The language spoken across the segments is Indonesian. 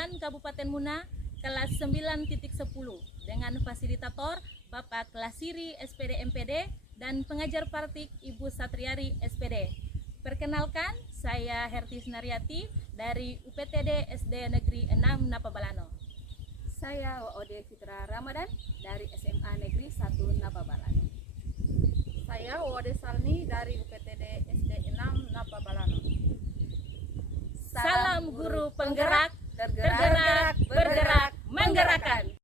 9 Kabupaten Muna kelas 9.10 dengan fasilitator Bapak Kelasiri SPD MPD dan pengajar praktik Ibu Satriari SPD. Perkenalkan, saya Hertis Naryati dari UPTD SD Negeri 6 Napabalano. Saya Ode Fitra Ramadan dari SMA Negeri 1 Napabalano. Saya Ode Salni dari UPTD SD 6 Napabalano. Salam guru penggerak, tergerak, bergerak, menggerakkan.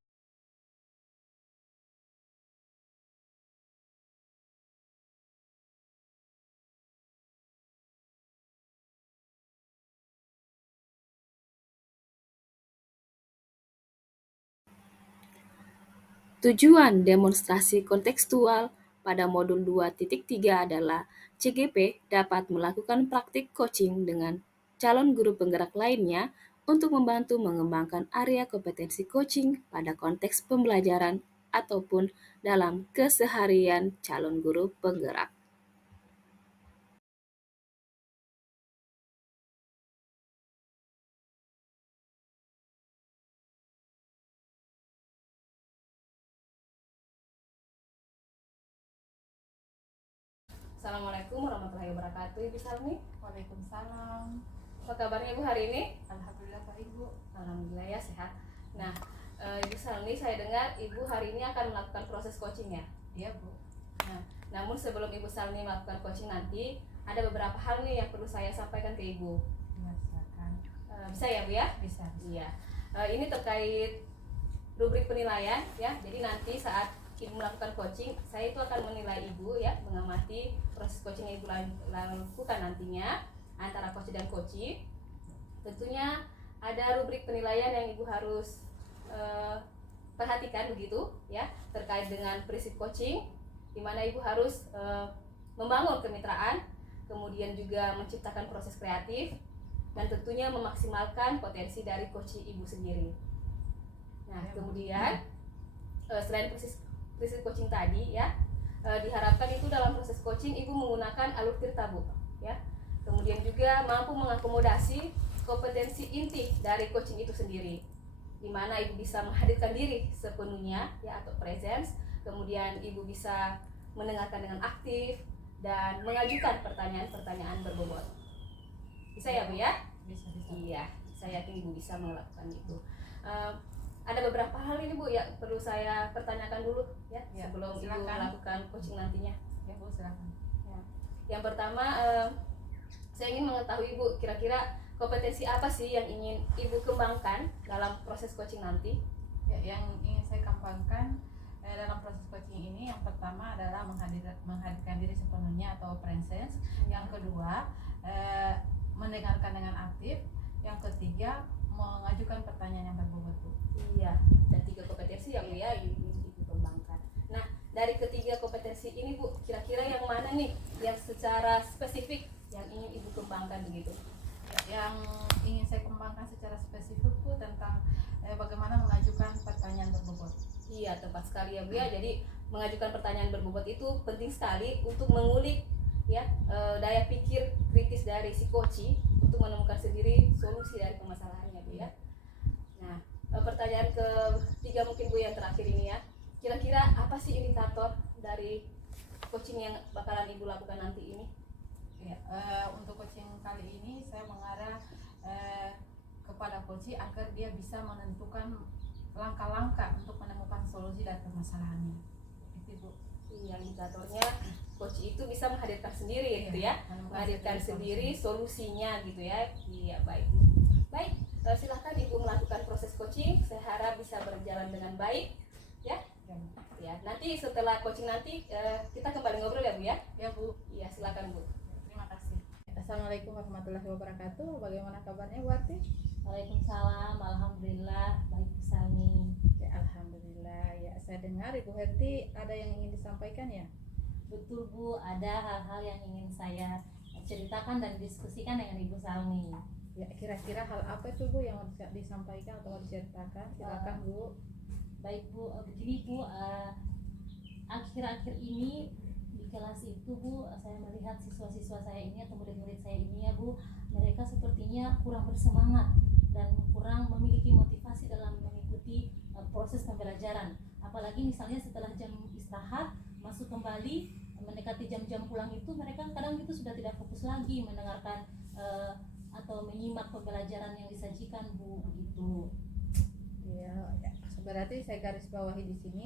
Tujuan demonstrasi kontekstual pada modul 2.3 adalah CGP dapat melakukan praktik coaching dengan calon guru penggerak lainnya untuk membantu mengembangkan area kompetensi coaching pada konteks pembelajaran ataupun dalam keseharian calon guru penggerak. Assalamualaikum warahmatullahi wabarakatuh, Ibu Salmi. Waalaikumsalam. Apa kabarnya Ibu hari ini? Alhamdulillah Pak Ibu. Alhamdulillah ya, sehat. Nah, Ibu Salmi, saya dengar Ibu hari ini akan melakukan proses coaching ya? Iya Bu. Nah, namun sebelum Ibu Salmi melakukan coaching nanti, ada beberapa hal nih yang perlu saya sampaikan ke Ibu. Ya, silakan. Bisa ya Bu ya? Bisa. Iya. Ini terkait rubrik penilaian ya. Jadi nanti saat Ibu melakukan coaching, saya itu akan menilai Ibu ya, mengamati proses coaching yang Ibu lakukan nantinya antara coach dan coachee. Tentunya ada rubrik penilaian yang Ibu harus perhatikan begitu ya, terkait dengan prinsip coaching, di mana Ibu harus membangun kemitraan, kemudian juga menciptakan proses kreatif, dan tentunya memaksimalkan potensi dari coachee Ibu sendiri. Nah, kemudian selain prinsip coaching tadi ya, diharapkan itu dalam proses coaching Ibu menggunakan alur tirta Bu ya. Kemudian juga mampu mengakomodasi kompetensi inti dari coaching itu sendiri, di mana Ibu bisa menghadirkan diri sepenuhnya ya, atau presence. Kemudian Ibu bisa mendengarkan dengan aktif dan mengajukan pertanyaan-pertanyaan berbobot. Bisa ya Bu ya? Bisa. Iya, saya yakin Ibu bisa melakukan itu. Ada beberapa hal ini Bu ya perlu saya pertanyakan dulu ya, sebelum silakan. Ibu melakukan coaching nantinya. Ya Bu, silakan. Ya. Yang pertama, saya ingin mengetahui Bu, kira-kira kompetensi apa sih yang ingin Ibu kembangkan dalam proses coaching nanti? Ya, yang ingin saya kembangkan dalam proses coaching ini, yang pertama adalah menghadirkan diri sepenuhnya atau presence. Yang kedua, mendengarkan dengan aktif. Yang ketiga, mengajukan pertanyaan yang berbobot Bu. Iya, dan 3 kompetensi yang ya Ibu kembangkan. Nah, dari ketiga kompetensi ini Bu, kira-kira yang mana nih yang secara spesifik yang ingin Ibu kembangkan begitu? Ya, yang ingin saya kembangkan secara spesifik Bu tentang bagaimana mengajukan pertanyaan berbobot. Iya, tepat sekali ya Bu ya. Jadi mengajukan pertanyaan berbobot itu penting sekali untuk mengulik ya daya pikir kritis dari si coachee untuk menemukan sendiri solusi dari permasalahannya Bu ya. Nah, pertanyaan ketiga mungkin Bu yang terakhir ini ya. Kira-kira apa sih indikator dari coaching yang bakalan Ibu lakukan nanti ini? Ya, untuk coaching kali ini saya mengarah kepada coachee agar dia bisa menentukan langkah-langkah untuk menemukan solusi dari permasalahannya. Itu Bu. Iya, indikatornya coachee itu bisa menghadirkan sendiri gitu ya, menghadirkan sendiri solusinya gitu ya. Iya, baik. Baik, silakan Ibu melakukan proses coaching. Saya harap bisa berjalan dengan baik ya. Ya, nanti setelah coaching nanti kita kembali ngobrol ya Bu ya. Ya Bu. Iya, silakan Bu. Terima kasih. Assalamualaikum warahmatullahi wabarakatuh. Bagaimana kabarnya Bu Arti? Waalaikumsalam, alhamdulillah baik Bu Salmi. Ya, alhamdulillah. Ya, saya dengar Ibu Herti ada yang ingin disampaikan ya? Betul Bu, ada hal-hal yang ingin saya ceritakan dan diskusikan dengan Ibu Salmi. Ya, kira-kira hal apa itu Bu yang harus disampaikan atau diceritakan? Silakan Bu. Baik Bu, begini Bu, akhir-akhir ini di kelas itu Bu, saya melihat siswa-siswa saya ini atau murid-murid saya ini ya Bu, mereka sepertinya kurang bersemangat dan kurang memiliki motivasi dalam mengikuti proses pembelajaran. Apalagi misalnya setelah jam istirahat masuk kembali mendekati jam-jam pulang itu, mereka kadang itu sudah tidak fokus lagi mendengarkan atau menyimak pembelajaran yang disajikan, Bu, begitu. Ya, berarti saya garis bawahi di sini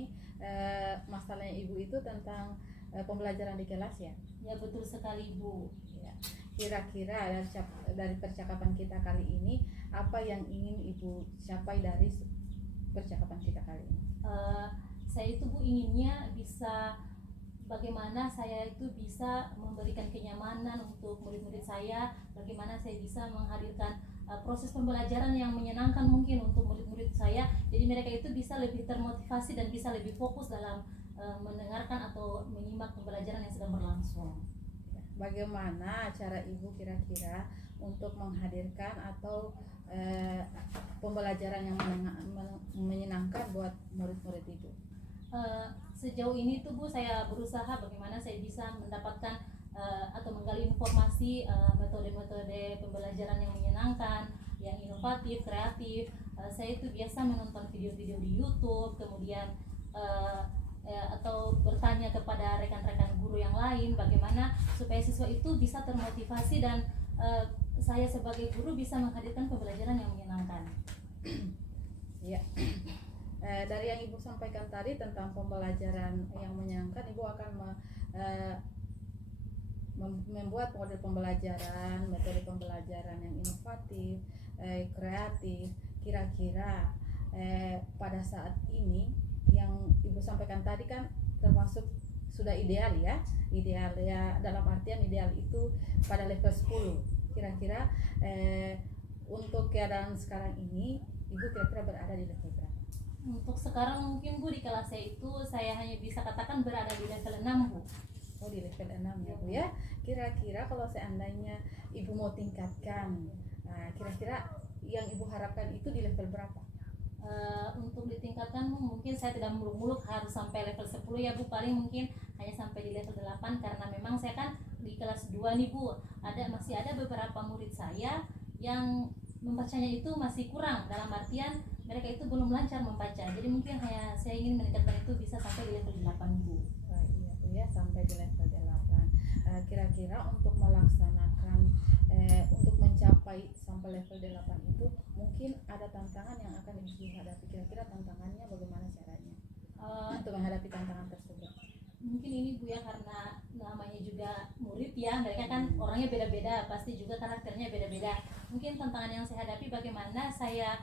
masalahnya Ibu itu tentang pembelajaran di kelas ya. Ya, betul sekali, Bu. Ya. Kira-kira dari percakapan kita kali ini, apa yang ingin Ibu capai dari percakapan kita kali ini? Saya itu, Bu, inginnya bisa bagaimana saya itu bisa memberikan kenyamanan untuk murid-murid saya, bagaimana saya bisa menghadirkan proses pembelajaran yang menyenangkan mungkin untuk murid-murid saya, jadi mereka itu bisa lebih termotivasi dan bisa lebih fokus dalam mendengarkan atau menyimak pembelajaran yang sedang berlangsung. Bagaimana cara Ibu kira-kira untuk menghadirkan atau pembelajaran yang menyenangkan buat murid-murid Ibu? Sejauh ini tuh, Bu, saya berusaha bagaimana saya bisa mendapatkan atau menggali informasi metode-metode pembelajaran yang menyenangkan, yang inovatif, kreatif. Saya itu biasa menonton video-video di YouTube, kemudian atau bertanya kepada rekan-rekan guru yang lain bagaimana supaya siswa itu bisa termotivasi dan saya sebagai guru bisa menghadirkan pembelajaran yang menyenangkan. Ya. Dari yang Ibu sampaikan tadi tentang pembelajaran yang menyenangkan, Ibu akan membuat model pembelajaran, metode pembelajaran yang inovatif, kreatif. Kira-kira pada saat ini yang Ibu sampaikan tadi kan termasuk sudah ideal ya. Ideal ya, dalam artian ideal itu pada level 10. Kira-kira untuk keadaan sekarang ini, Ibu kira-kira berada di level berapa? Untuk sekarang mungkin, Bu, di kelas saya itu saya hanya bisa katakan berada di level 6, Bu. Oh, di level 6 ya, Bu ya. Kira-kira kalau seandainya Ibu mau tingkatkan, kira-kira yang Ibu harapkan itu di level berapa? Untuk ditingkatkan mungkin saya tidak muluk-muluk harus sampai level 10 ya, Bu. Paling mungkin hanya sampai di level 8 karena memang saya kan di kelas 2 nih, Bu. Masih ada beberapa murid saya yang membacanya itu masih kurang, dalam artian mereka itu belum lancar membaca. Jadi mungkin saya ingin meningkatkan itu bisa sampai di level 8, Bu. Iya, Bu ya, sampai di level 8. Kira-kira untuk melaksanakan untuk mencapai sampai level 8 itu mungkin ada tantangan yang akan dihadapi. Kira-kira tantangannya bagaimana caranya untuk menghadapi tantangan tersebut? Mungkin ini, Bu ya, karena namanya juga murid ya, mereka kan orangnya beda-beda, pasti juga karakternya beda-beda. Mungkin tantangan yang saya hadapi bagaimana saya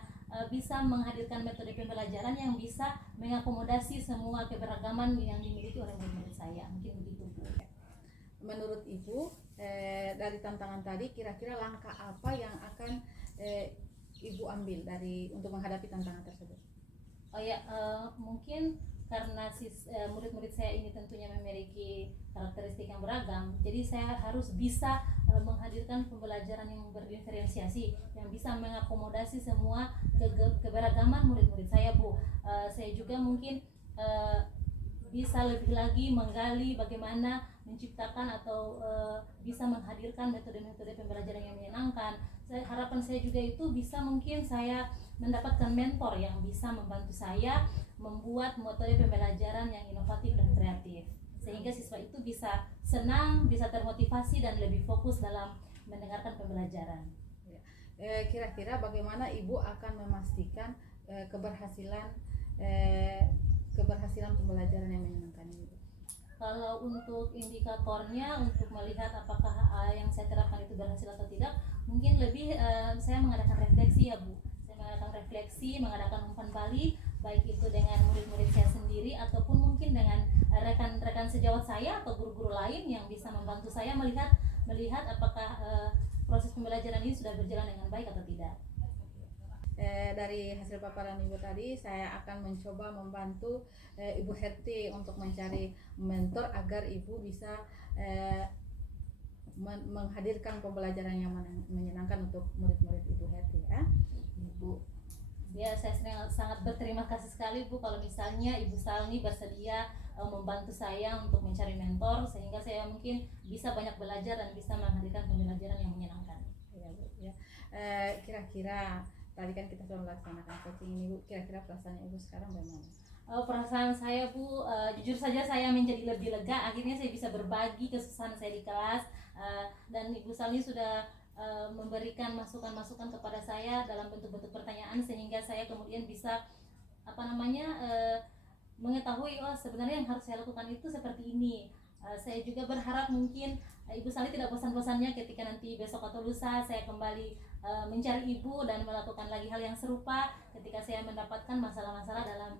bisa menghadirkan metode pembelajaran yang bisa mengakomodasi semua keberagaman yang dimiliki oleh murid-murid saya. Mungkin begitu, Bu. Menurut Ibu, dari tantangan tadi, kira-kira langkah apa yang akan Ibu ambil untuk menghadapi tantangan tersebut? Oh ya, mungkin karena murid-murid saya ini tentunya memiliki karakteristik yang beragam, jadi saya harus bisa menghadirkan pembelajaran yang berdiferensiasi, yang bisa mengakomodasi semua keberagaman murid-murid saya, Bu. Saya juga mungkin bisa lebih lagi menggali bagaimana menciptakan atau bisa menghadirkan metode-metode pembelajaran yang menyenangkan. Harapan saya juga itu bisa mungkin saya mendapatkan mentor yang bisa membantu saya membuat metode pembelajaran yang inovatif dan kreatif, sehingga siswa itu bisa senang, bisa termotivasi dan lebih fokus dalam mendengarkan pembelajaran. Kira-kira bagaimana Ibu akan memastikan keberhasilan pembelajaran yang menyenangkan ini? Kalau untuk indikatornya, untuk melihat apakah yang saya terapkan itu berhasil atau tidak, mungkin lebih saya mengadakan refleksi ya, Bu. Saya mengadakan refleksi, mengadakan umpan balik, baik itu dengan murid-murid saya sendiri ataupun mungkin dengan rekan-rekan sejawat saya atau guru-guru lain yang bisa membantu saya melihat apakah proses pembelajaran ini sudah berjalan dengan baik atau tidak. Dari hasil paparan Ibu tadi, saya akan mencoba membantu Ibu Herti untuk mencari mentor agar Ibu bisa menghadirkan pembelajaran yang menyenangkan untuk murid-murid Ibu Herti ya. Ibu, ya saya sangat berterima kasih sekali, Bu, kalau misalnya Ibu Salni bersedia membantu saya untuk mencari mentor, sehingga saya mungkin bisa banyak belajar dan bisa menghadirkan pembelajaran yang menyenangkan. Ya, Bu, ya. Kira-kira tadi kan kita sudah melaksanakan coaching ini Bu, kira-kira perasaan Ibu sekarang bagaimana? Perasaan saya Bu, jujur saja saya menjadi lebih lega. Akhirnya saya bisa berbagi kesusahan saya di kelas, dan Ibu Salni sudah memberikan masukan-masukan kepada saya dalam bentuk-bentuk pertanyaan, sehingga saya kemudian bisa mengetahui sebenarnya yang harus saya lakukan itu seperti ini. Saya juga berharap mungkin Ibu Salni tidak bosan-bosannya ketika nanti besok atau lusa saya kembali mencari Ibu dan melakukan lagi hal yang serupa ketika saya mendapatkan masalah-masalah dalam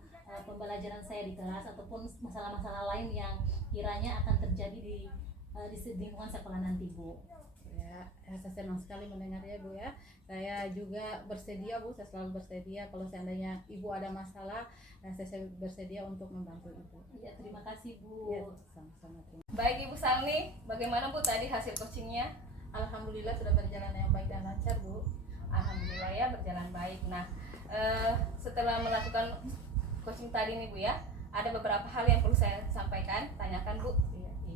pembelajaran saya di kelas ataupun masalah-masalah lain yang kiranya akan terjadi di lingkungan sekolah nanti Bu. Ya, saya senang sekali mendengar ya Bu ya. Saya juga bersedia Bu, saya selalu bersedia kalau seandainya Ibu ada masalah, saya bersedia untuk membantu Ibu. Ya, terima kasih Bu. Ya, sama-sama. Baik Ibu Salni, bagaimana Bu tadi hasil coachingnya? Alhamdulillah sudah berjalan yang baik dan lancar Bu. Alhamdulillah ya berjalan baik. Nah, setelah melakukan coaching tadi nih Bu ya, ada beberapa hal yang perlu saya sampaikan, tanyakan Bu.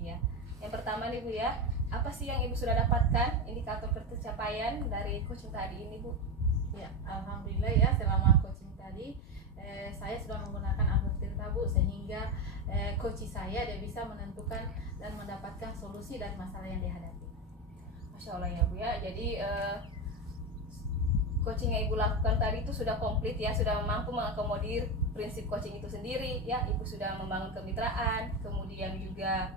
Iya. Yang pertama nih Bu ya, apa sih yang Ibu sudah dapatkan indikator pencapaian dari coaching tadi ini Bu? Ya, alhamdulillah ya selama coaching tadi saya sudah menggunakan Alur Tirta Bu, sehingga coach saya dia bisa menentukan dan mendapatkan solusi dari masalah yang dihadapi. Masya Allah ya Bu ya, jadi coaching yang Ibu lakukan tadi itu sudah komplit ya, sudah mampu mengakomodir prinsip coaching itu sendiri ya. Ibu sudah membangun kemitraan, kemudian juga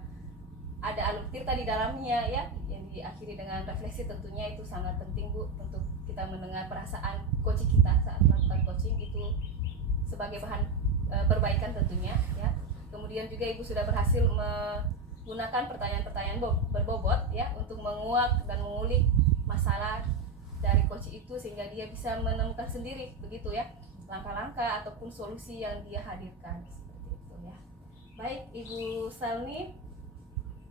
ada alur tirta di dalamnya ya, yang diakhiri dengan refleksi. Tentunya itu sangat penting Bu untuk kita mendengar perasaan coach kita saat melakukan coaching itu sebagai bahan perbaikan tentunya ya. Kemudian juga Ibu sudah berhasil menggunakan pertanyaan-pertanyaan berbobot ya untuk menguak dan mengulik masalah dari coach itu sehingga dia bisa menemukan sendiri begitu ya langkah-langkah ataupun solusi yang dia hadirkan seperti itu ya. Baik Ibu Salni,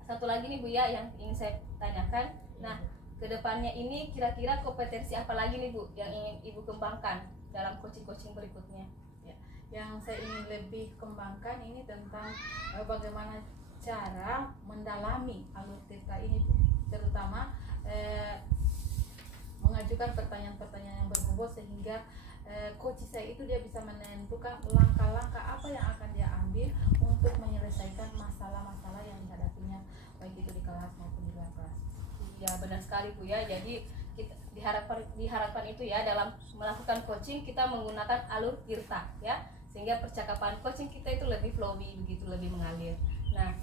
satu lagi nih Bu ya yang ingin saya tanyakan. Nah, kedepannya ini kira-kira kompetensi apa lagi nih Bu yang ingin Ibu kembangkan dalam coaching-coaching berikutnya? Ya, yang saya ingin lebih kembangkan ini tentang bagaimana cara mendalami alur tirta ini Bu, terutama mengajukan pertanyaan-pertanyaan yang berbobot sehingga coach saya itu dia bisa menentukan langkah-langkah apa yang akan dia ambil untuk menyelesaikan masalah-masalah yang dihadapinya baik itu di kelas maupun di luar kelas. Ya benar sekali Bu ya. Jadi kita diharapkan itu ya dalam melakukan coaching kita menggunakan alur tirta ya, sehingga percakapan coaching kita itu lebih flowy begitu, lebih mengalir. Nah,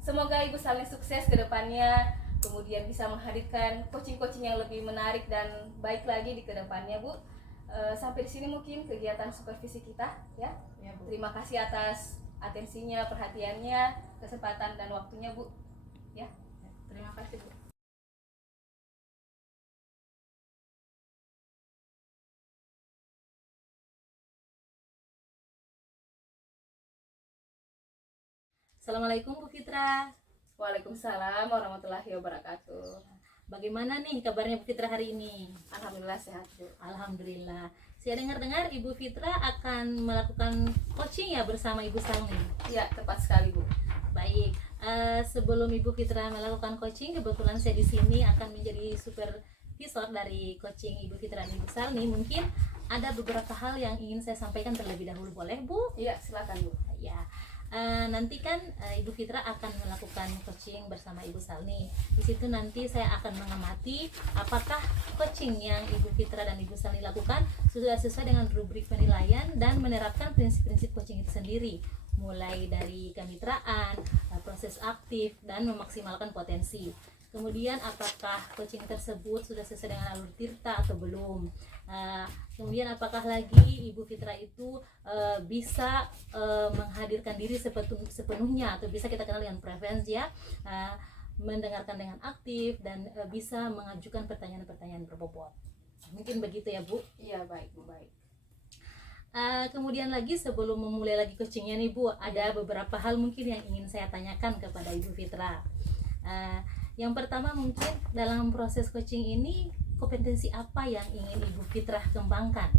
semoga Ibu Salni sukses ke depannya, kemudian bisa menghadirkan coaching-coaching yang lebih menarik dan baik lagi di kedepannya Bu. Sampai di sini mungkin kegiatan supervisi kita ya. Ya, Bu. Terima kasih atas atensinya, perhatiannya, kesempatan dan waktunya Bu ya. Terima kasih Bu. Assalamualaikum Bu Fitra. Waalaikumsalam warahmatullahi wabarakatuh. Bagaimana nih kabarnya Bu Fitra hari ini? Alhamdulillah sehat Bu. Alhamdulillah. Saya dengar-dengar Ibu Fitra akan melakukan coaching ya bersama Ibu Salni. Ya tepat sekali Bu. Baik. Sebelum Ibu Fitra melakukan coaching, kebetulan saya di sini akan menjadi supervisor dari coaching Ibu Fitra dan Ibu Salni. Mungkin ada beberapa hal yang ingin saya sampaikan terlebih dahulu, boleh Bu? Iya silakan Bu. Ya. Nanti kan Ibu Fitra akan melakukan coaching bersama Ibu Salni. Di situ nanti saya akan mengamati apakah coaching yang Ibu Fitra dan Ibu Salni lakukan sudah sesuai dengan rubrik penilaian dan menerapkan prinsip-prinsip coaching itu sendiri, mulai dari kemitraan, proses aktif, dan memaksimalkan potensi. Kemudian apakah coaching tersebut sudah sesuai dengan alur tirta atau belum. Kemudian apakah lagi Ibu Fitra itu bisa menghadirkan diri sepenuhnya atau bisa kita kenal dengan preferensi ya, mendengarkan dengan aktif dan bisa mengajukan pertanyaan-pertanyaan berbobot. Mungkin begitu ya Bu. Iya baik Bu, baik. Kemudian lagi sebelum memulai lagi coachingnya nih Bu, ada beberapa hal mungkin yang ingin saya tanyakan kepada Ibu Fitra. Yang pertama mungkin dalam proses coaching ini kompetensi apa yang ingin Ibu Fitrah kembangkan?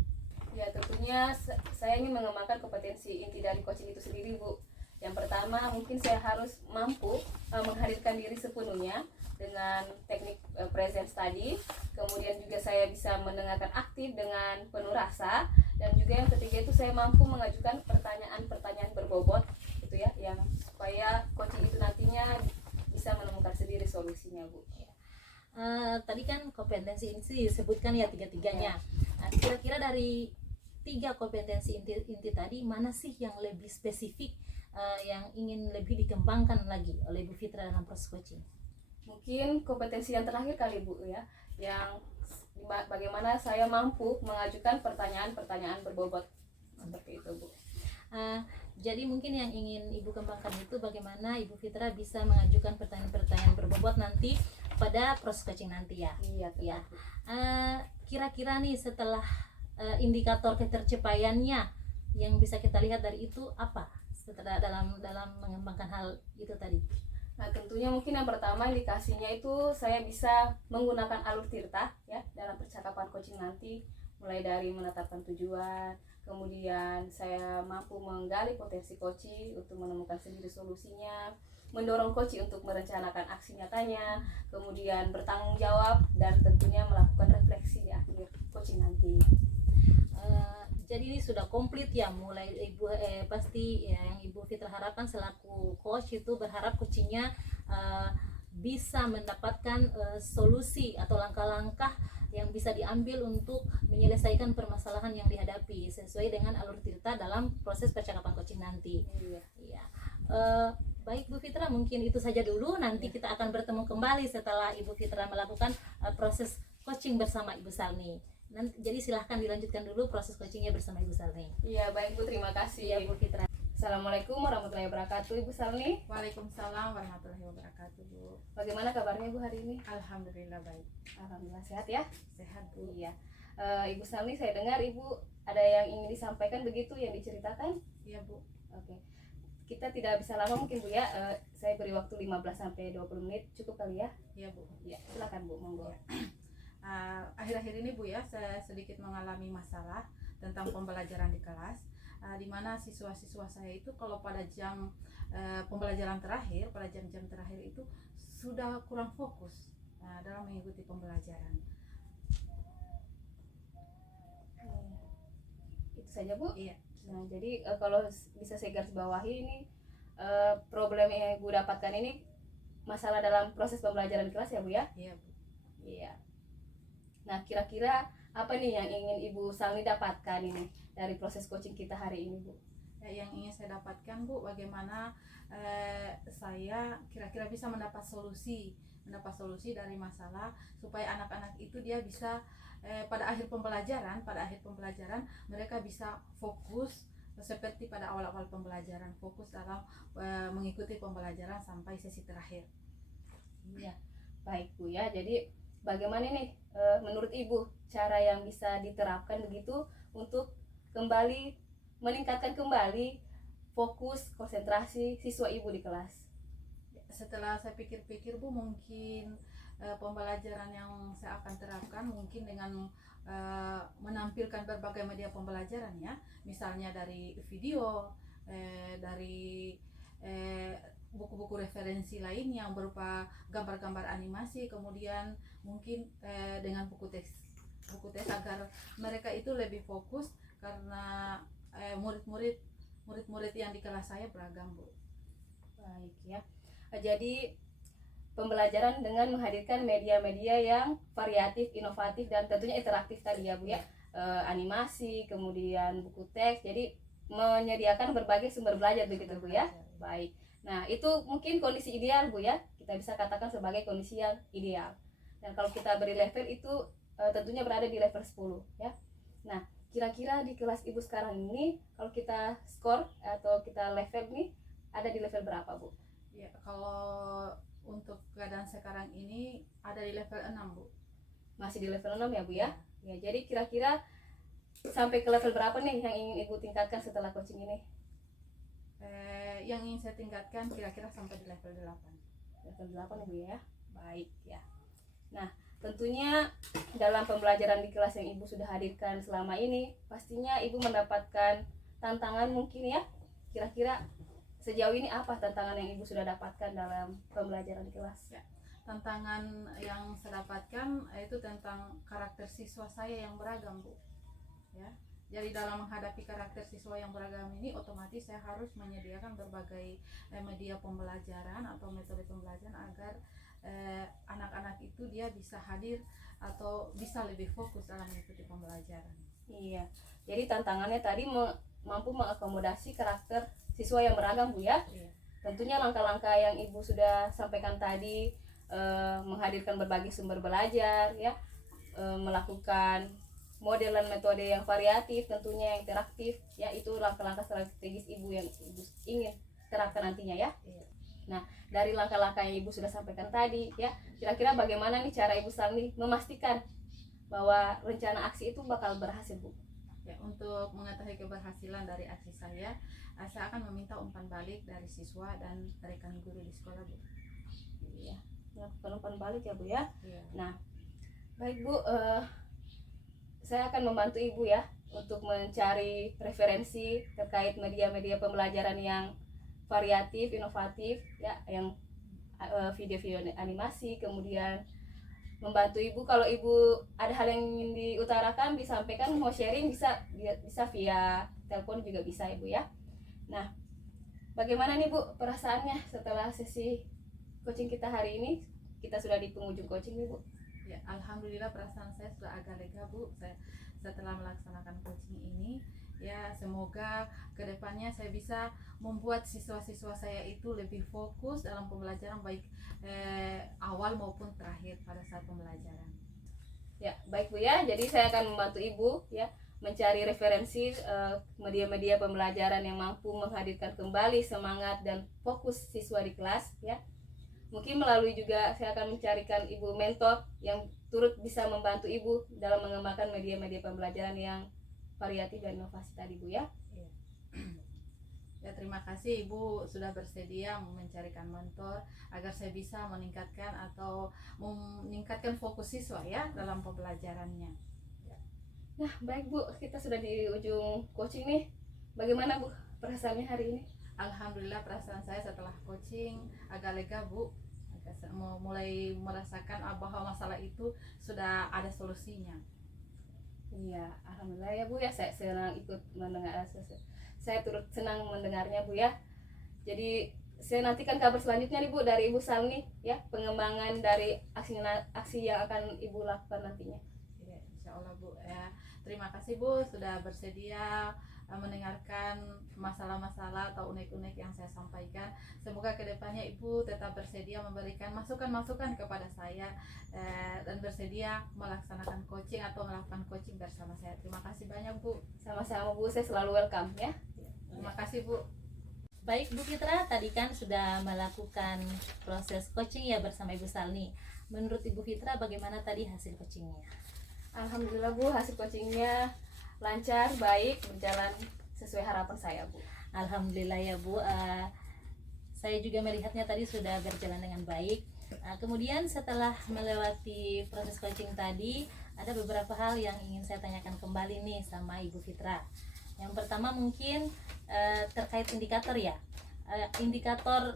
Ya tentunya saya ingin mengembangkan kompetensi inti dari coaching itu sendiri Bu. Yang pertama mungkin saya harus mampu menghadirkan diri sepenuhnya dengan teknik presence tadi. Kemudian juga saya bisa mendengarkan aktif dengan penuh rasa, dan juga yang ketiga itu saya mampu mengajukan pertanyaan-pertanyaan berbobot gitu ya, yang supaya coaching itu nantinya bisa menemukan sendiri solusinya, Bu. Tadi kan kompetensi ini sih disebutkan ya tiga-tiganya. Kira-kira dari 3 kompetensi inti tadi, mana sih yang lebih spesifik, yang ingin lebih dikembangkan lagi oleh Bu Fitra dalam proses coaching? Mungkin kompetensi yang terakhir kali, Bu, ya, yang bagaimana saya mampu mengajukan pertanyaan-pertanyaan berbobot seperti itu, Bu. Jadi mungkin yang ingin Ibu kembangkan itu bagaimana Ibu Fitra bisa mengajukan pertanyaan-pertanyaan berbobot nanti pada proses coaching nanti ya. Iya, Ya. Bu. Kira-kira nih setelah indikator ketercapaiannya yang bisa kita lihat dari itu apa setelah dalam mengembangkan hal itu tadi? Nah, tentunya mungkin yang pertama indikasinya itu saya bisa menggunakan alur tirta ya dalam percakapan coaching nanti, mulai dari menetapkan tujuan, kemudian saya mampu menggali potensi coaching untuk menemukan sendiri solusinya, mendorong coaching untuk merencanakan aksi nyatanya, kemudian bertanggung jawab, dan tentunya melakukan refleksi di akhir coaching nanti. Jadi ini sudah komplit ya, mulai Ibu pasti ya, yang Ibu Fitra harapkan selaku coach itu berharap coachingnya bisa mendapatkan solusi atau langkah-langkah yang bisa diambil untuk menyelesaikan permasalahan yang dihadapi sesuai dengan alur tirta dalam proses percakapan coaching nanti. Iya. Ya. Baik Bu Fitra, mungkin itu saja dulu. Nanti kita akan bertemu kembali setelah Ibu Fitra melakukan proses coaching bersama Ibu Salni. Jadi silahkan dilanjutkan dulu proses coachingnya bersama Ibu Salni. Iya, baik Bu, terima kasih. Ya Bu Fitra. Assalamualaikum warahmatullahi wabarakatuh, Ibu Salni. Waalaikumsalam warahmatullahi wabarakatuh, Bu. Bagaimana kabarnya Bu hari ini? Alhamdulillah baik. Alhamdulillah sehat ya. Sehat, Bu. Iya. Ibu Salni, saya dengar Ibu ada yang ingin disampaikan begitu, yang diceritakan? Iya, Bu. Oke. Kita tidak bisa lama mungkin Bu ya. Saya beri waktu 15 sampai 20 menit, cukup kali ya? Iya, Bu. Iya, silakan Bu, monggo. Akhir-akhir ini, Bu ya, saya sedikit mengalami masalah tentang pembelajaran di kelas, di mana siswa-siswa saya itu kalau pada jam pembelajaran terakhir, pada jam-jam terakhir itu sudah kurang fokus dalam mengikuti pembelajaran. Itu saja Bu. Iya. Nah, jadi kalau bisa saya garis bawahi ini, problem yang Ibu dapatkan ini masalah dalam proses pembelajaran di kelas ya Bu ya? Iya, Bu. Iya. Nah, kira-kira apa nih yang ingin Ibu Salni dapatkan ini dari proses coaching kita hari ini, Bu? Yang ingin saya dapatkan, Bu, bagaimana saya kira-kira bisa mendapat solusi dari masalah supaya anak-anak itu dia bisa pada akhir pembelajaran mereka bisa fokus seperti pada awal-awal pembelajaran, fokus dalam mengikuti pembelajaran sampai sesi terakhir. Iya, baik Bu ya. Jadi bagaimana nih menurut Ibu cara yang bisa diterapkan begitu untuk kembali meningkatkan kembali fokus konsentrasi siswa Ibu di kelas? Setelah saya pikir-pikir, Bu, mungkin pembelajaran yang saya akan terapkan mungkin dengan menampilkan berbagai media pembelajaran ya, misalnya dari video, dari buku-buku referensi lain yang berupa gambar-gambar animasi, kemudian mungkin dengan buku teks agar mereka itu lebih fokus karena murid-murid yang di kelas saya beragam, Bu. Baik ya. Jadi pembelajaran dengan menghadirkan media-media yang variatif, inovatif, dan tentunya interaktif tadi ya Bu ya. Animasi, kemudian buku teks. Jadi menyediakan berbagai sumber belajar begitu Bu ya. Baik. Nah, itu mungkin kondisi ideal Bu ya. Kita bisa katakan sebagai kondisi yang ideal. Dan kalau kita beri level itu tentunya berada di level 10 ya. Nah, kira-kira di kelas Ibu sekarang ini kalau kita skor atau kita level nih ada di level berapa, Bu? Ya, kalau untuk keadaan sekarang ini ada di level 6, Bu. Masih di level 6 ya, Bu ya? Ya, jadi kira-kira sampai ke level berapa nih yang ingin Ibu tingkatkan setelah coaching ini? Yang ingin saya tingkatkan kira-kira sampai di level 8. Level 8 ya, Bu ya? Baik ya. Nah, tentunya dalam pembelajaran di kelas yang Ibu sudah hadirkan selama ini, pastinya Ibu mendapatkan tantangan mungkin ya. Kira-kira sejauh ini apa tantangan yang Ibu sudah dapatkan dalam pembelajaran di kelas? Ya, tantangan yang saya dapatkan itu tentang karakter siswa saya yang beragam, Bu. Ya. Jadi dalam menghadapi karakter siswa yang beragam ini, otomatis saya harus menyediakan berbagai media pembelajaran atau metode pembelajaran agar anak-anak itu dia bisa hadir atau bisa lebih fokus dalam mengikuti pembelajaran. Iya. Jadi tantangannya tadi mampu mengakomodasi karakter siswa yang beragam, Bu ya. Iya. Tentunya langkah-langkah yang Ibu sudah sampaikan tadi, menghadirkan berbagai sumber belajar ya, melakukan model dan metode yang variatif, tentunya yang interaktif ya, itu langkah-langkah strategis Ibu yang Ibu ingin terapkan nantinya ya. Iya. Nah, dari langkah-langkah yang Ibu sudah sampaikan tadi ya, kira-kira bagaimana nih cara Ibu Salni memastikan bahwa rencana aksi itu bakal berhasil, Bu? Ya, untuk mengetahui keberhasilan dari aksi saya akan meminta umpan balik dari siswa dan rekan guru di sekolah, Bu. Iya, melakukan umpan balik ya, Bu ya. Iya. Nah, baik Bu, saya akan membantu Ibu ya untuk mencari referensi terkait media-media pembelajaran yang variatif, inovatif ya, yang video-video animasi, kemudian membantu Ibu kalau Ibu ada hal yang ingin diutarakan, disampaikan, mau sharing bisa via telepon juga bisa Ibu ya. Nah, bagaimana nih Bu perasaannya setelah sesi coaching kita hari ini? Kita sudah di penghujung coaching nih Bu. Ya, alhamdulillah perasaan saya sudah agak lega, Bu. Saya setelah melaksanakan coaching ini, ya semoga kedepannya saya bisa membuat siswa-siswa saya itu lebih fokus dalam pembelajaran, baik awal maupun terakhir pada saat pembelajaran. Ya, baik Bu ya. Jadi saya akan membantu Ibu ya mencari referensi media-media pembelajaran yang mampu menghadirkan kembali semangat dan fokus siswa di kelas ya. Mungkin melalui juga saya akan mencarikan Ibu mentor yang turut bisa membantu Ibu dalam mengembangkan media-media pembelajaran yang variatif dan inovasi tadi Bu ya. Ya, terima kasih Ibu sudah bersedia mencarikan mentor agar saya bisa meningkatkan fokus siswa ya dalam pembelajarannya. Nah, baik Bu, kita sudah di ujung coaching nih. Bagaimana Bu perasaannya hari ini? Alhamdulillah perasaan saya setelah coaching agak lega, Bu. Mulai merasakan bahwa masalah itu sudah ada solusinya. Iya, alhamdulillah ya Bu ya. Saya senang ikut mendengar, saya turut senang mendengarnya Bu ya. Jadi saya nantikan kabar selanjutnya nih Bu dari Ibu Salni ya, pengembangan dari aksi yang akan Ibu lakukan nantinya. Ya, insya Allah Bu. Ya, terima kasih Bu sudah bersedia mendengarkan masalah-masalah atau unek-unek yang saya sampaikan. Semoga kedepannya Ibu tetap bersedia memberikan masukan-masukan kepada saya dan bersedia melaksanakan coaching atau melakukan coaching bersama saya. Terima kasih banyak Bu. Sama-sama Bu, saya selalu welcome ya. Terima kasih Bu. Baik Bu Fitra, tadi kan sudah melakukan proses coaching ya bersama Ibu Salni. Menurut Ibu Fitra bagaimana tadi hasil coachingnya? Alhamdulillah Bu, hasil coachingnya lancar, baik, berjalan sesuai harapan saya Bu. Alhamdulillah ya Bu, saya juga melihatnya tadi sudah berjalan dengan baik. Kemudian setelah melewati proses coaching tadi, ada beberapa hal yang ingin saya tanyakan kembali nih sama Ibu Fitra. Yang pertama mungkin terkait indikator ya. Indikator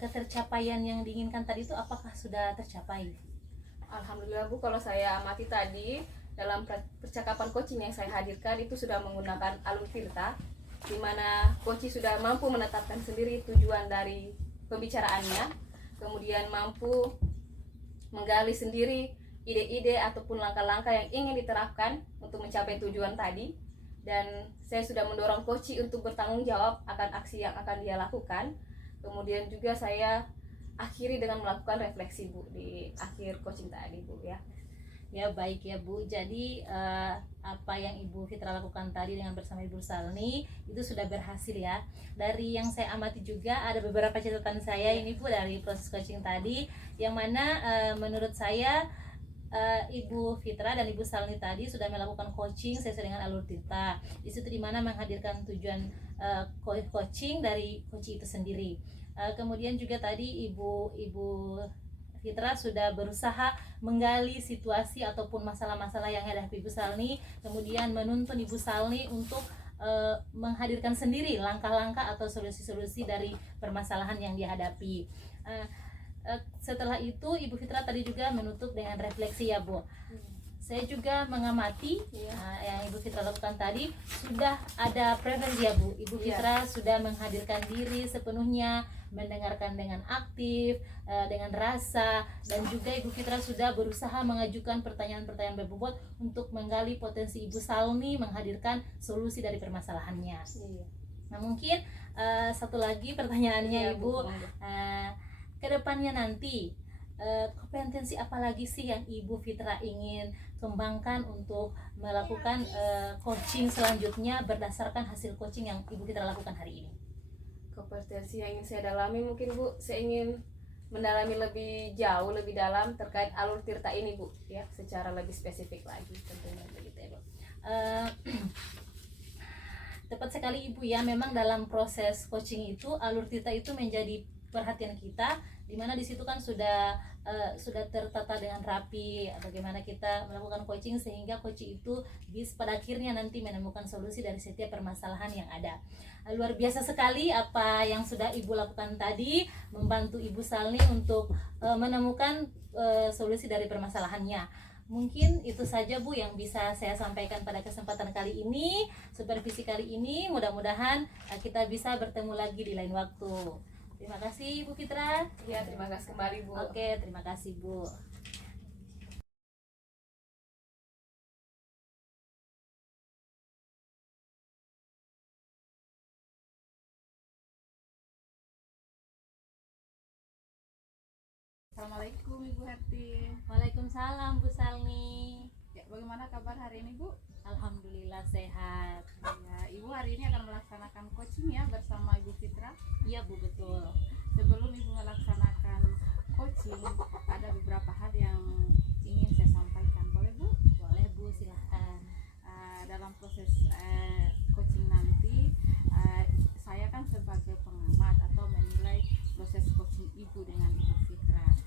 ketercapaian yang diinginkan tadi itu apakah sudah tercapai? Alhamdulillah Bu, kalau saya amati tadi dalam percakapan coaching yang saya hadirkan itu sudah menggunakan alur Tirta, di mana coach sudah mampu menetapkan sendiri tujuan dari pembicaraannya, kemudian mampu menggali sendiri ide-ide ataupun langkah-langkah yang ingin diterapkan untuk mencapai tujuan tadi. Dan saya sudah mendorong coach untuk bertanggung jawab akan aksi yang akan dia lakukan. Kemudian juga saya akhiri dengan melakukan refleksi Bu di akhir coaching tadi Bu ya. Ya baik ya Bu, jadi apa yang Ibu Fitra lakukan tadi dengan bersama Ibu Salni itu sudah berhasil ya. Dari yang saya amati juga ada beberapa catatan saya ini Bu dari proses coaching tadi, yang mana menurut saya Ibu Fitra dan Ibu Salni tadi sudah melakukan coaching sesuai dengan alur Tirta. Di situ dimana menghadirkan tujuan coaching dari coach itu sendiri. Kemudian juga tadi Ibu Fitra sudah berusaha menggali situasi ataupun masalah-masalah yang dihadapi Ibu Salni, kemudian menuntun Ibu Salni untuk menghadirkan sendiri langkah-langkah atau solusi-solusi dari permasalahan yang dihadapi. Setelah itu Ibu Fitra tadi juga menutup dengan refleksi ya Bu. Saya juga mengamati yang Ibu Fitra lakukan tadi, sudah ada preferensi ya Bu. Ibu Fitra sudah menghadirkan diri sepenuhnya, mendengarkan dengan aktif, dengan rasa, dan juga Ibu Fitra sudah berusaha mengajukan pertanyaan-pertanyaan berbobot untuk menggali potensi Ibu Salmi menghadirkan solusi dari permasalahannya. Nah mungkin satu lagi pertanyaannya Ibu, kedepannya nanti kompetensi apa lagi sih yang Ibu Fitra ingin kembangkan untuk melakukan coaching selanjutnya berdasarkan hasil coaching yang Ibu Fitra lakukan hari ini? Kompetensi yang ingin saya dalami mungkin Bu, saya ingin mendalami lebih jauh, lebih dalam terkait alur tirta ini Bu, ya, secara lebih spesifik lagi tentunya begitu ya Bu. Tepat sekali Ibu ya, memang dalam proses coaching itu alur tirta itu menjadi perhatian kita, dimana di situ kan sudah tertata dengan rapi bagaimana kita melakukan coaching sehingga coaching itu bisa pada akhirnya nanti menemukan solusi dari setiap permasalahan yang ada. Luar biasa sekali apa yang sudah Ibu lakukan tadi, membantu Ibu Salmi untuk menemukan solusi dari permasalahannya. Mungkin itu saja Bu yang bisa saya sampaikan pada kesempatan kali ini, supervisi kali ini. Mudah-mudahan kita bisa bertemu lagi di lain waktu. Terima kasih Bu Fitra. Ya, terima kasih kembali Bu. Oke, terima kasih Bu. Assalamualaikum Ibu Herti. Waalaikumsalam Bu Salmi. Ya, bagaimana kabar hari ini Bu? Alhamdulillah sehat. Ya, Ibu hari ini akan melaksanakan coaching ya bersama Ibu Fitra. Iya Bu, betul. Sebelum Ibu melaksanakan coaching, ada beberapa hal yang ingin saya sampaikan. Boleh Bu? Boleh Bu, silahkan. Dalam proses coaching nanti, saya kan sebagai pengamat atau menilai proses coaching Ibu dengan Ibu Fitra,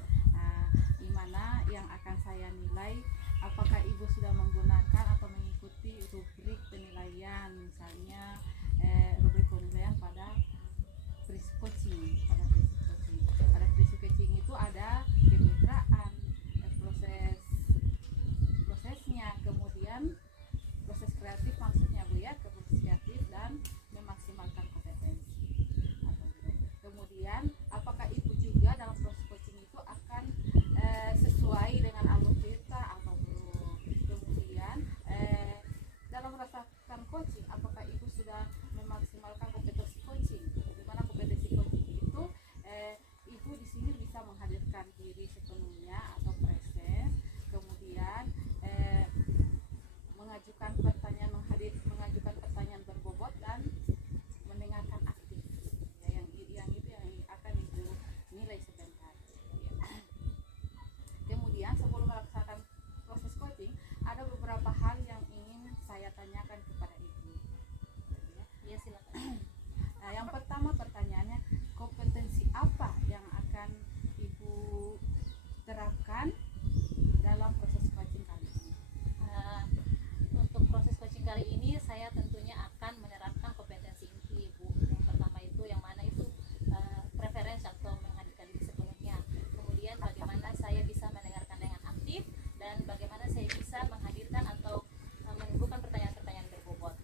di mana yang akan saya nilai apakah Ibu sudah menggunakan atau mengikuti rubrik penilaian, misalnya rubrik penilaian pada prinsip coaching. Pada prinsip coaching itu ada kemitraan, prosesnya, kemudian proses kreatif maksudnya Bu ya, ke proses kreatif dan memaksimalkan kompetensi. Kemudian apakah Ibu juga dalam proses coaching itu akan sesuai dengan alur tirta atau belum. Kemudian dalam merasakan coaching apakah Ibu sudah memaksimalkan kompetensi coaching, di mana kompetensi coaching itu Ibu di sini bisa menghadirkan diri sepenuhnya atau presence, kemudian mengajukan pertanyaan berbobot dan mendengarkan aktif ya, yang itu yang akan Ibu nilai sebentar ya. Kemudian sebelum melaksanakan proses coaching ada beberapa hal yang ingin saya tanyakan kepada Ibu Ya silakan. yang pertama pertanyaannya, kompetensi apa yang akan Ibu terapkan dalam proses coaching kali ini? Untuk proses coaching kali ini saya tentunya akan menerapkan kompetensi inti Bu. Yang pertama itu yang mana itu preferensi atau menghadirkan diri sepenuhnya. Kemudian bagaimana saya bisa mendengarkan dengan aktif dan bagaimana saya bisa menghadirkan atau menimbulkan pertanyaan-pertanyaan berbobot.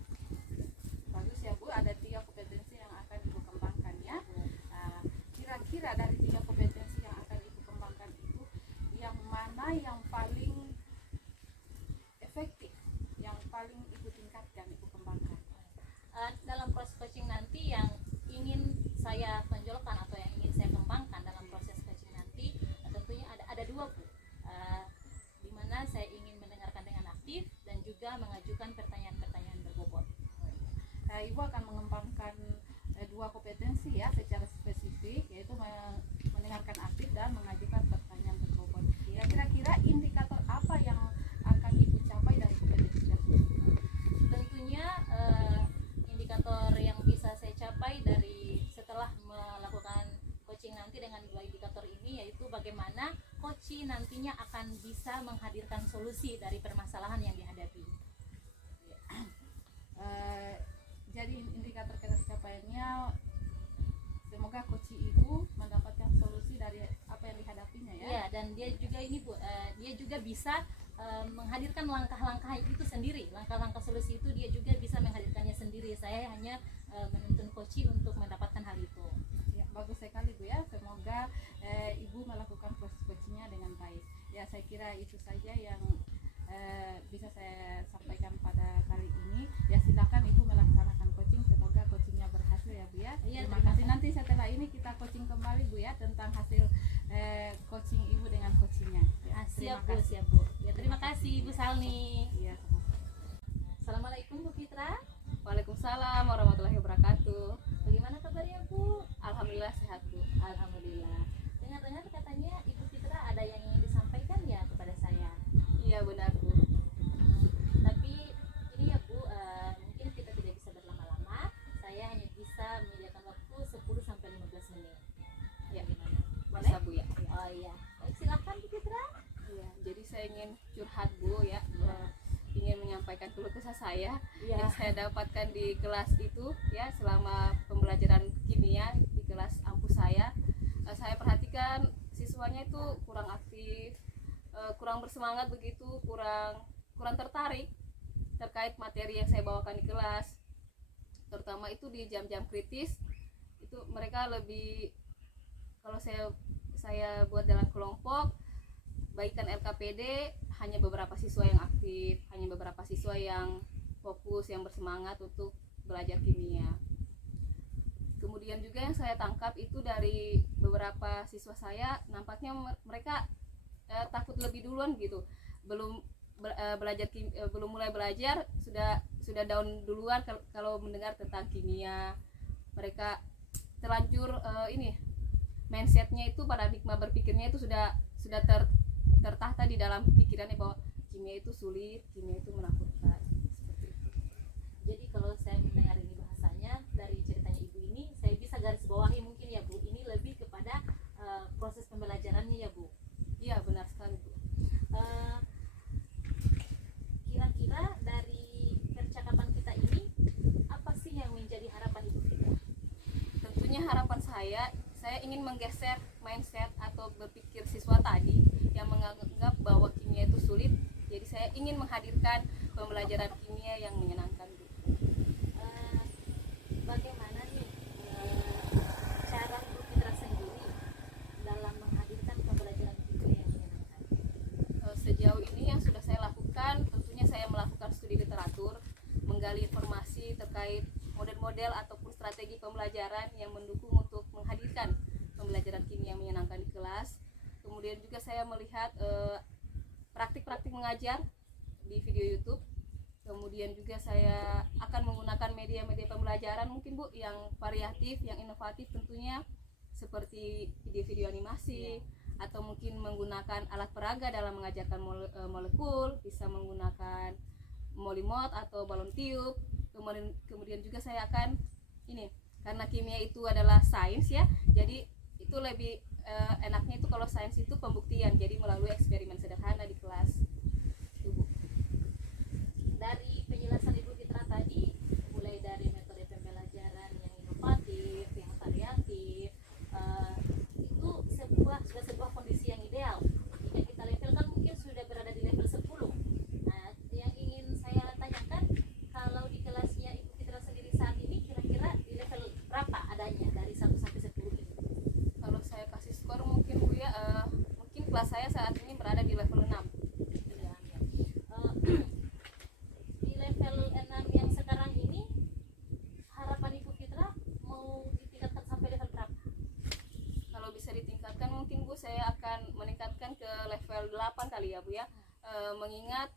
Bagus ya Bu, ada 3 kompetensi yang akan Ibu kembangkan ya. Kira-kira dari 3 kompetensi yang akan Ibu kembangkan itu yang mana yang paling efektif, yang paling Ibu tingkatkan, Ibu kembangkan? Dalam proses coaching nanti yang ingin saya tonjolkan atau yang ingin saya kembangkan dalam proses coaching nanti tentunya ada 2 Bu, dimana saya ingin mendengarkan dengan aktif dan juga mengajukan pertanyaan-pertanyaan berbobot. Ibu akan mengembangkan 2 kompetensi ya secara spesifik, yaitu mendengarkan aktif dan mengajukan pertanyaan berbobot. Ya, kira-kira indikator apa yang akan Ibu capai dari kompetensi tersebut? Tentunya indikator yang bisa saya capai dari setelah melakukan coaching nanti dengan 2 indikator ini yaitu bagaimana coaching nantinya akan bisa menghadirkan solusi dari permasalahan yang dihadapi. Jadi indikator tercapainya semoga coaching Ibu mendapatkan solusi dari apa yang dan dia juga ini Bu, dia juga bisa menghadirkan langkah-langkah itu sendiri, langkah-langkah solusi itu dia juga bisa menghadirkannya sendiri. Saya hanya menuntun coaching untuk mendapatkan hal itu. Ya, bagus sekali Bu ya. Semoga Ibu melakukan proses coachingnya dengan baik. Ya, saya kira itu saja yang bisa saya sampaikan pada kali ini. Ya, silakan Ibu melaksanakan coaching. Semoga coachingnya berhasil ya Bu ya. Iya, Terima kasih. Nanti setelah ini kita coaching kembali Bu ya tentang hasil coaching Ibu dengan coachingnya. Ya, Siap terima Bu, kasih. siap Bu. Ya, terima kasih Bu Salni. Iya, sama-sama. Assalamualaikum Bu Fitra. Waalaikumsalam warahmatullahi wabarakatuh. Bagaimana kabarnya Bu? Alhamdulillah sehat Bu. Alhamdulillah. Dengar-dengar katanya Ibu Fitra ada yang ingin disampaikan ya kepada saya. Iya benar Bu. Tapi ini ya Bu, mungkin kita tidak bisa berlama-lama. Saya hanya bisa menyediakan waktu 10 sampai 15 menit. Ya, Bagaimana? bisa Bu ya. Oh iya. Baik, silakan Bu Fitra. Iya, jadi saya ingin curhat Bu ya. Ingin menyampaikan keluh kesah saya yang saya dapatkan di kelas itu ya selama pembelajaran kimia di kelas ampus saya. Saya perhatikan siswanya itu kurang aktif, kurang bersemangat begitu, kurang tertarik terkait materi yang saya bawakan di kelas, terutama itu di jam-jam kritis. Itu mereka lebih, kalau saya buat dalam kelompok baikkan LKPD, hanya beberapa siswa yang aktif, hanya beberapa siswa yang fokus, yang bersemangat untuk belajar kimia. Kemudian juga yang saya tangkap itu dari beberapa siswa saya, nampaknya mereka takut lebih duluan gitu, belum belum mulai belajar sudah down duluan kalau mendengar tentang kimia. Mereka terlanjur mindsetnya itu, paradigma berpikirnya itu sudah tertata di dalam pikirannya bahwa kimia itu sulit, kimia itu menakutkan, seperti itu. Jadi kalau saya mendengar ini bahasanya dari ceritanya Ibu ini, saya bisa garis bawahi mungkin ya Bu, ini lebih kepada proses pembelajarannya ya Bu. Iya benar sekali Bu. Kira-kira dari percakapan kita ini apa sih yang menjadi harapan Ibu Fitra? Tentunya harapan saya ingin menggeser mindset atau berpikir siswa tadi yang menganggap bahwa kimia itu sulit. Jadi saya ingin menghadirkan pembelajaran kimia yang menyenangkan Bu. Bagaimana nih cara Ibu Fitra sendiri dalam menghadirkan pembelajaran kimia yang menyenangkan? Sejauh ini yang sudah saya lakukan, tentunya saya melakukan studi literatur, menggali informasi terkait model-model ataupun strategi pembelajaran yang mendukung untuk menghadirkan pembelajaran kimia yang menyenangkan di kelas. Kemudian juga saya melihat praktik-praktik mengajar di video YouTube. Kemudian juga saya akan menggunakan media-media pembelajaran mungkin Bu yang variatif, yang inovatif tentunya, seperti video-video animasi, atau mungkin menggunakan alat peraga dalam mengajarkan molekul, bisa menggunakan molimot atau balon tiup. Kemudian juga saya akan karena kimia itu adalah sains ya, jadi itu lebih enaknya itu kalau sains itu pembuktian, jadi melalui eksperimen sederhana di kelas. Bu. Dari penjelasan Ibu Fitra tadi, mulai dari metode pembelajaran yang inovatif, yang variatif, itu sudah sebuah kondisi yang ideal. Jika kita levelkan mungkin sudah berada di level 10. Nah, yang ingin saya tanyakan, kalau di kelasnya Ibu Fitra sendiri saat ini kira-kira di level berapa adanya dari 1 sampai 10 ini? Kalau saya kasih skor mungkin Bu ya, mungkin kelas saya saat ini berada di level 6. Iya, iya. Di level 6 yang sekarang ini, harapan Ibu Fitra mau ditingkatkan sampai level berapa? Kalau bisa ditingkatkan mungkin Bu saya akan meningkatkan ke level 8 kali ya Bu ya. Mengingat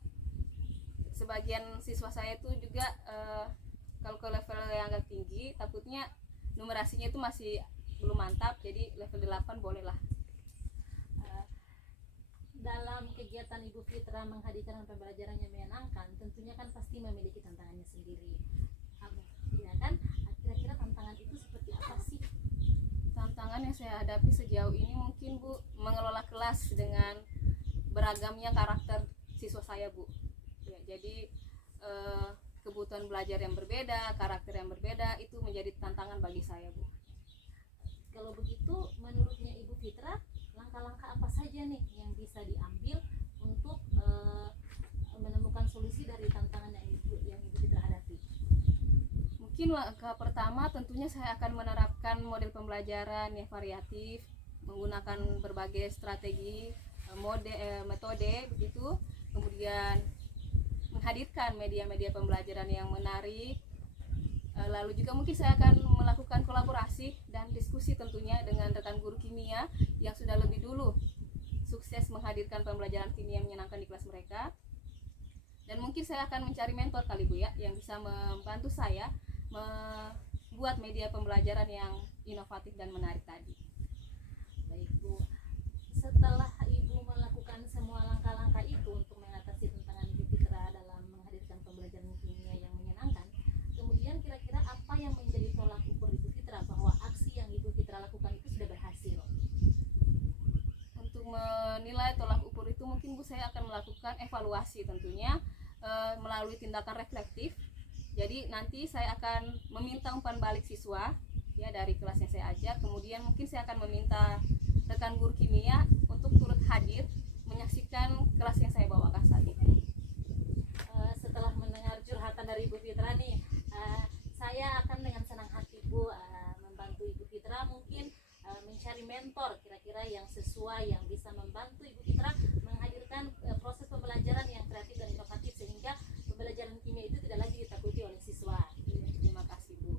sebagian siswa saya itu juga kalau ke level yang agak tinggi takutnya numerasinya itu masih belum mantap, jadi level 8 boleh lah. Dalam kegiatan Ibu Fitra menghadirkan pembelajaran yang menyenangkan, tentunya kan pasti memiliki tantangannya sendiri, ya kan? Kira-kira tantangan itu seperti apa sih? Tantangan yang saya hadapi sejauh ini mungkin Bu, mengelola kelas dengan beragamnya karakter siswa saya Bu ya, jadi kebutuhan belajar yang berbeda, karakter yang berbeda, itu menjadi tantangan bagi saya Bu. Kalau begitu, menurutnya Ibu Fitra, langkah-langkah apa saja nih bisa diambil untuk menemukan solusi dari tantangan yang Ibu Fitra hadapi? Mungkin langkah pertama tentunya saya akan menerapkan model pembelajaran yang variatif, menggunakan berbagai strategi, metode begitu, kemudian menghadirkan media-media pembelajaran yang menarik. Lalu juga mungkin saya akan melakukan kolaborasi dan diskusi tentunya dengan rekan guru kimia yang sudah lebih dulu sukses menghadirkan pembelajaran kimia yang menyenangkan di kelas mereka. Dan mungkin saya akan mencari mentor kali Bu ya, yang bisa membantu saya membuat media pembelajaran yang inovatif dan menarik tadi. Baik Bu, setelah Ibu melakukan semua langkah-langkah itu untuk mengatasi tantangan Ibu Fitra dalam menghadirkan pembelajaran kimia yang menyenangkan, kemudian kira-kira apa yang menjadi tolak ukur Ibu Fitra bahwa aksi yang Ibu Fitra lakukan itu sudah berhasil? Untuk menilai tolak ukur itu mungkin Bu saya akan melakukan evaluasi tentunya melalui tindakan reflektif. Jadi nanti saya akan meminta umpan balik siswa ya dari kelas yang saya ajar, kemudian mungkin saya akan meminta rekan guru kimia untuk turut hadir menyaksikan kelas yang saya bawakan saat itu. Setelah mendengar curhatan dari Ibu Fitra nih, saya akan dengan senang hati Bu membantu Ibu Fitra mungkin mencari mentor kira-kira yang sesuai, yang bisa membantu Ibu Fitra menghadirkan proses pembelajaran yang kreatif dan inovatif sehingga pembelajaran kimia itu tidak lagi ditakuti oleh siswa. Terima kasih Bu.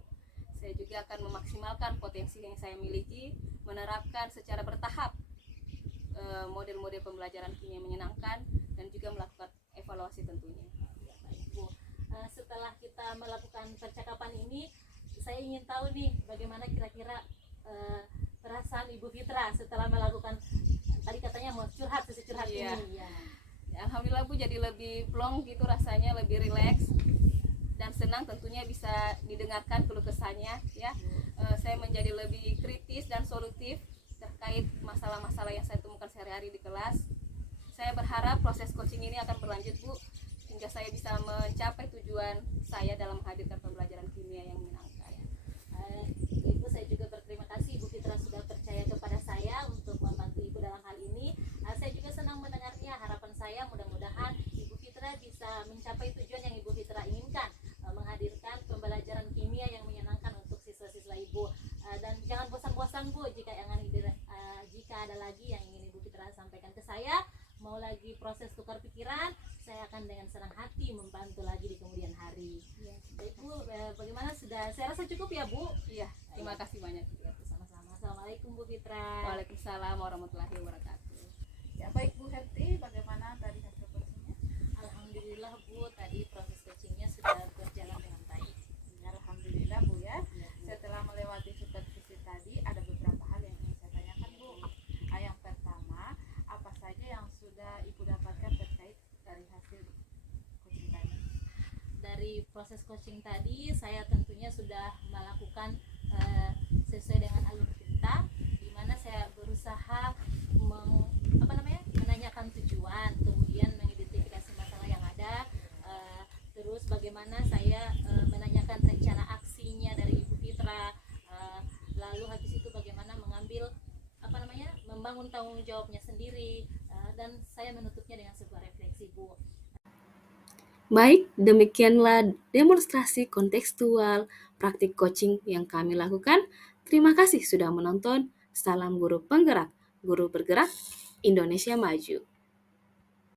Saya juga akan memaksimalkan potensi yang saya miliki, menerapkan secara bertahap model-model pembelajaran kimia menyenangkan dan juga melakukan evaluasi tentunya. Ya, baik Bu. Setelah kita melakukan percakapan ini, saya ingin tahu nih bagaimana kira-kira perasaan Ibu Fitra setelah melakukan, tadi katanya mau curhat, sesi curhat Iya. ini ya. Alhamdulillah Bu, jadi lebih plong gitu rasanya, lebih rileks dan senang tentunya bisa didengarkan keluh kesahnya ya. Saya menjadi lebih kritis dan solutif terkait masalah-masalah yang saya temukan sehari-hari di kelas. Saya berharap proses coaching ini akan berlanjut Bu, hingga saya bisa mencapai tujuan saya dalam menghadirkan pembelajaran kimia yang menyenangkan. Ibu, saya juga berterima kasih Ibu Fitra sudah percaya kepada saya untuk membantu Ibu dalam hal ini. Saya juga senang mendengarnya. Harapan saya mudah-mudahan Ibu Fitra bisa mencapai tujuan yang Ibu Fitra inginkan, menghadirkan pembelajaran kimia yang menyenangkan untuk siswa-siswa Ibu. Dan jangan bosan-bosan Bu, jika ada lagi yang ingin Ibu Fitra sampaikan ke saya, mau lagi proses tukar pikiran, saya akan dengan senang hati membantu lagi di kemudian hari. Baik Bu, bagaimana, sudah saya rasa cukup ya Bu? Iya, terima kasih banyak. Ya, sama-sama. Assalamualaikum Bu Fitra. Waalaikumsalam warahmatullahi wabarakatuh. Ya baik Bu Herti, bagaimana tadi hasil coachingnya? Alhamdulillah Bu, tadi proses coachingnya sudah berjalan dengan baik. Ya, alhamdulillah Bu ya. Setelah melewati supervisi tadi, ada beberapa hal yang ingin saya tanyakan Bu. Yang pertama, apa saja yang sudah Ibu dapatkan terkait dari hasil coaching tadi? Dari proses coaching tadi, saya tentunya sudah melakukan sesuai dengan alur kita, di mana saya berusaha menanyakan tujuan, kemudian mengidentifikasi masalah yang ada, terus bagaimana saya menanyakan rencana aksinya dari Ibu Fitra, lalu habis itu bagaimana mengambil membangun tanggung jawabnya sendiri, dan saya menutupnya dengan sebuah refleksi Bu. Baik, demikianlah demonstrasi kontekstual praktik coaching yang kami lakukan. Terima kasih sudah menonton. Salam guru penggerak, guru bergerak, Indonesia maju.